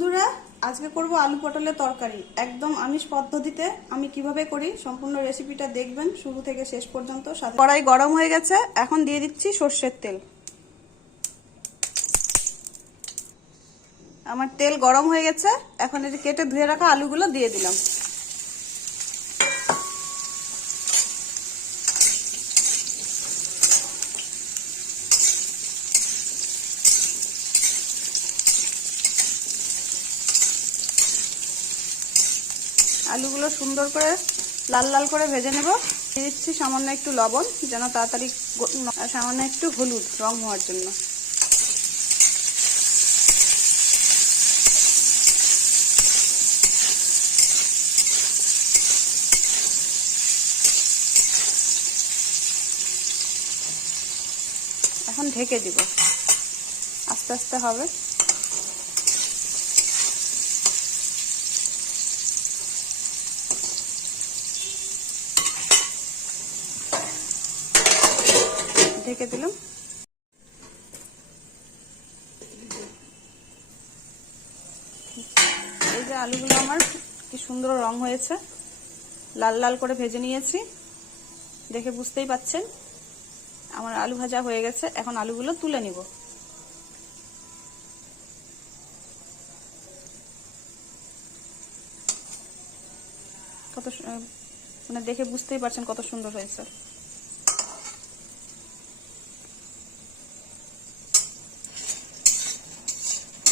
বন্ধুরা, আজকে করব আলু পটলের তরকারি একদম আমিষ পদ্ধতিতে। আমি কিভাবে করি সম্পূর্ণ রেসিপিটা দেখবেন শুরু থেকে শেষ পর্যন্ত। কড়াই গরম হয়ে গেছে, এখন দিয়ে দিচ্ছি সর্ষের তেল। আমার তেল গরম হয়ে গেছে, এখন এই যে কেটে ধুয়ে রাখা আলুগুলো দিয়ে দিলাম। আলুগুলো সুন্দর করে লাল লাল করে ভেজে নেব। দিয়ে দিচ্ছি সামান্য একটু লবণ যেন তাড়াতাড়ি, সামান্য একটু হলুদ রং হওয়ার জন্য। এখন ঢেকে দিব, আস্তে আস্তে হবে। ঢেকে দিলাম। এই যে আলুগুলো আমার কি সুন্দর রং হয়েছে, লাল লাল করে ভেজে নিয়েছি, দেখে বুঝতেই পাচ্ছেন আমার আলু ভাজা হয়ে গেছে। এখন আলুগুলো তুলে নিব। কত মানে দেখে বুঝতেই পারছেন কত সুন্দর হয়েছে।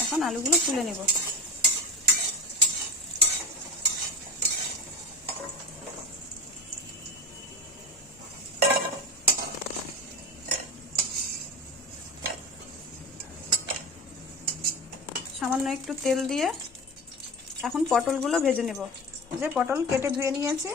এখন আলুগুলো তুলে নিব। সামান্য একটু তেল দিয়ে এখন পটলগুলো ভেজে নেব। যে পটল কেটে ধুয়ে নিয়েছি,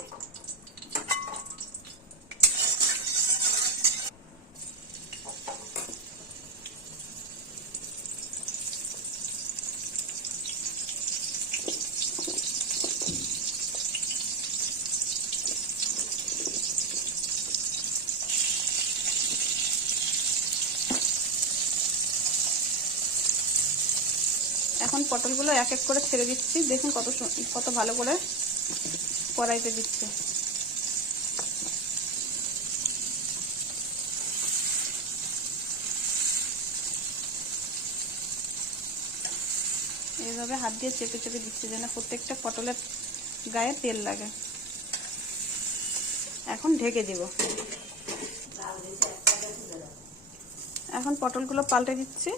এখন পটলগুলো এক এক করে ছেড়ে দিচ্ছি। দেখুন কত ভালো করে কড়াইতে দিচ্ছে। এইভাবে হাত দিয়ে চেপে চেপে দিচ্ছি যেন প্রত্যেকটা পটলের গায়ে তেল লাগে। এখন ঢেকে দিব। এখন পটলগুলো পাল্টে দিচ্ছি।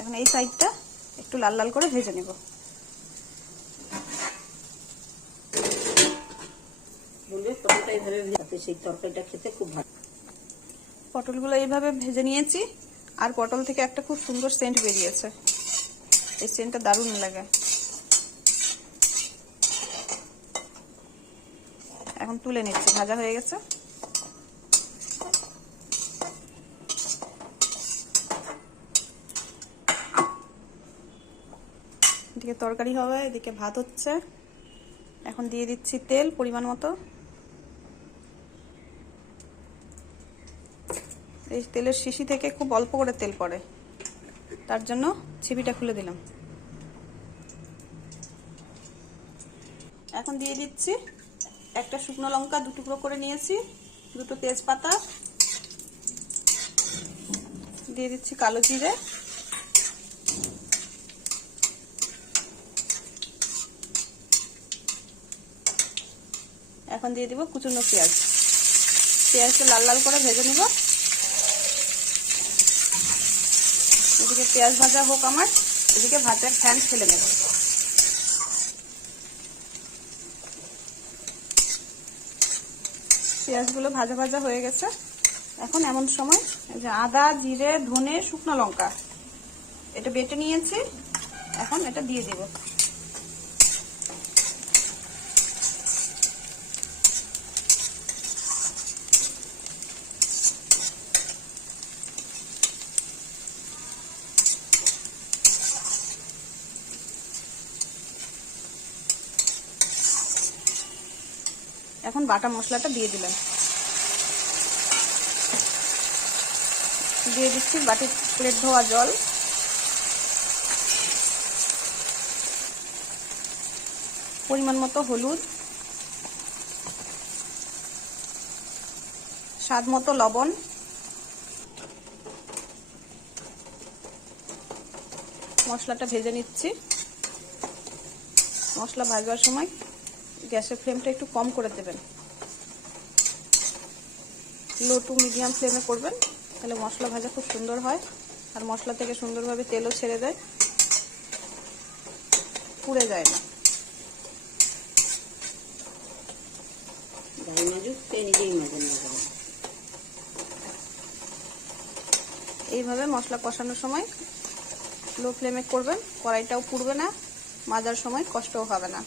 এখন এই সাইডটা একটু লাল লাল করে ভেজে নেব। পটলগুলো এইভাবে ভেজে নিয়েছি, আর পটল থেকে একটা খুব সুন্দর সেন্ট বেরিয়েছে। এই সেন্টটা দারুণ লাগে। এখন তুলে নিচ্ছি, ভাজা হয়ে গেছে। এদিকে তরকারি হবে, এদিকে ভাত হচ্ছে। এখন দিয়ে দিচ্ছি তেল পরিমাণ মতো। এই তেলের শিশি থেকে খুব অল্প করে তেল পড়ে, তার জন্য ছিপিটা খুলে দিলাম। এখন দিয়ে দিচ্ছি একটা শুকনো লঙ্কা, 2 টুকরো করে নিয়েছি, 2টো তেজপাতা, দিয়ে দিচ্ছি কালো জিরে, এখন দিয়ে দিব কুচনো পেঁয়াজ। পেঁয়াজটা লাল লাল করে ভেজে নিব। এদিকে পেঁয়াজ ভাজা হোক আমার, এদিকে ভাতের ফ্যান ফেলে নেব। পেঁয়াজগুলো ভাজা ভাজা হয়ে গেছে। এখন এমন সময় যে আদা, জিরে, ধনে, শুকনো লঙ্কা এটা বেটে নিয়েছি, এখন এটা দিয়ে দিব। এখন বাটা মশলাটা দিয়ে দিলাম, দিয়ে দিচ্ছি বাটির প্লেট ধোয়া জল, পরিমাণ মতো হলুদ, স্বাদ মতো লবণ, মশলাটা ভেজে নিচ্ছি। মশলা ভাজবার সময় গ্যাসের ফ্লেমটা একটু কম করে দেবেন, লো টু মিডিয়াম ফ্লেমে করবেন, তাহলে মশলা ভাজা খুব সুন্দর হয় আর মশলা থেকে সুন্দরভাবে তেলও ছেড়ে দেয়, পুড়ে যায় না। এইভাবে মশলা কষানোর সময় লো ফ্লেমে করবেন, কড়াইটাও পুড়বে না, মাজার সময় কষ্টও হবে না।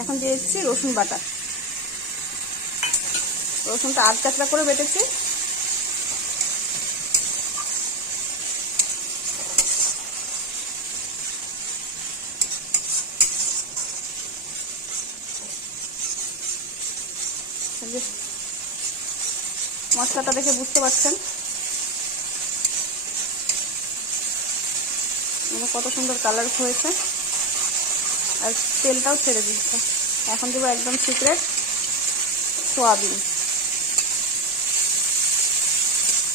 এখন দিয়ে দিচ্ছি রসুন বাটা, রসুনটা আধ চাকরা করে বেটেছি, মশলাটা দেখে বুঝতে পারছেন কত সুন্দর কালার হয়েছে আর তেলটাও ছেড়ে দিচ্ছে। এখন দেবো একদম সিক্রেট সোয়াবিন।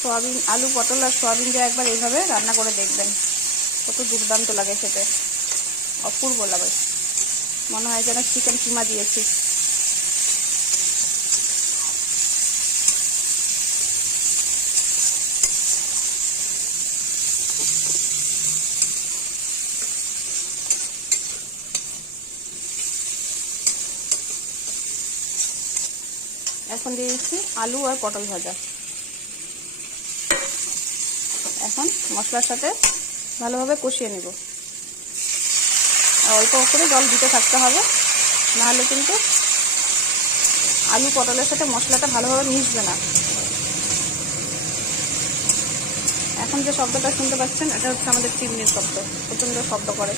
সোয়াবিন, আলু, পটল আর সোয়াবিন দিয়ে একবার এইভাবে রান্না করে দেখবেন, কত দুর্দান্ত লাগে খেতে, অপূর্ব লাগে, মনে হয় যেন চিকেন কিমা দিয়েছি। এখন দিয়ে দিচ্ছি আলু আর পটল ভাজা। এখন মশলার সাথে ভালোভাবে কষিয়ে নেব, আর অল্প করে জল দিতে থাকতে হবে, নাহলে কিন্তু আলু পটলের সাথে মশলাটা ভালোভাবে মিশবে না। এখন যে শব্দটা শুনতে পাচ্ছেন এটা হচ্ছে আমাদের চিমনির শব্দ, প্রচণ্ড শব্দ করে।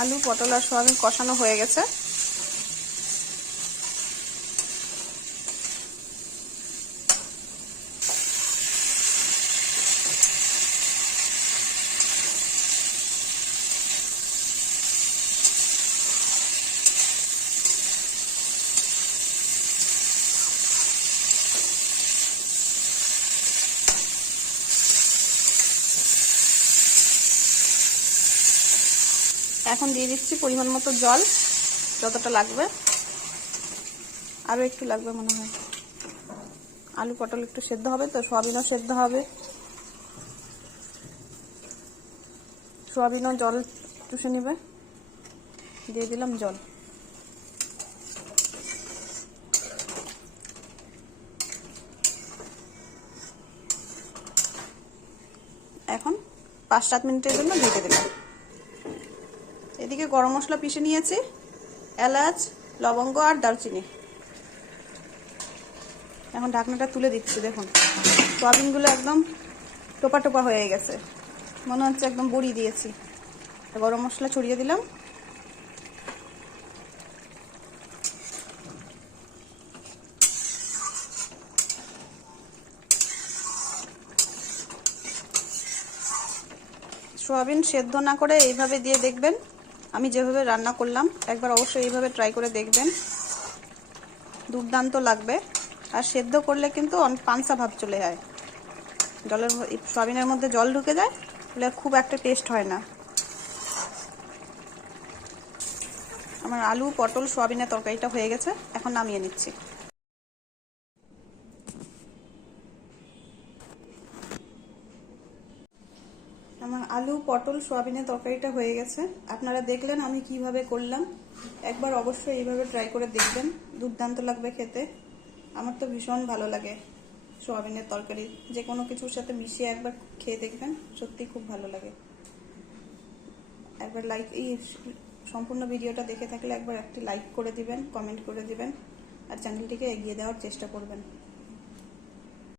আলু, পটল আর সোয়াবিন কষানো হয়ে গেছে। এখন দিয়ে দিচ্ছি পরিমাণ মতো জল, যতটা লাগবে, আরো একটু লাগবে মনে হয়, আলু পটল একটু সেদ্ধ হবে তো, সোয়াবিনও সেদ্ধ হবে, সোয়াবিনও জল চুষে নিবে। দিয়ে দিলাম জল। এখন 5-7 মিনিটের জন্য ঢেকে দিলাম। এদিকে গরম মশলা পিষে নিয়েছি, এলাচ, লবঙ্গ আর দারচিনি। এখন ঢাকনাটা তুলে দিচ্ছি, দেখুন সোয়াবিনগুলো একদম টোপা টোপা হয়ে গেছে, মনে হচ্ছে একদম বড়ি দিয়েছি। গরম মশলা ছড়িয়ে দিলাম, সোয়াবিন সেদ্ধ না করে এইভাবে দিয়ে দেখবেন, আমি যেভাবে রান্না করলাম একবার অবশ্যই এইভাবে ট্রাই করে দেখবেন, দুর্দান্ত লাগবে। আর সেদ্ধ করলে কিন্তু পানসা ভাব চলে যায়, জলের সোয়াবিনের মধ্যে জল ঢুকে যায়, তাহলে খুব একটা টেস্ট হয় না। আমার আলু, পটল, সোয়াবিনের তরকারিটা হয়ে গেছে, এখন নামিয়ে নিচ্ছি। আমার আলু, পটল, সোয়াবিনের তরকারিটা হয়ে গেছে। আপনারা দেখলেন আমি কিভাবে করলাম, একবার অবশ্যই এইভাবে ট্রাই করে দেখবেন, দুর্দান্ত লাগবে খেতে। আমার তো ভীষণ ভালো লাগে সোয়াবিনের তরকারি, যে কোনো কিছুর সাথে মিশিয়ে একবার খেয়ে দেখবেন, সত্যি খুব ভালো লাগে। একবার লাইক, এই সম্পূর্ণ ভিডিওটা দেখে থাকলে একবার একটি লাইক করে দিবেন, কমেন্ট করে দিবেন আর চ্যানেলটিকে এগিয়ে দেওয়ার চেষ্টা করবেন।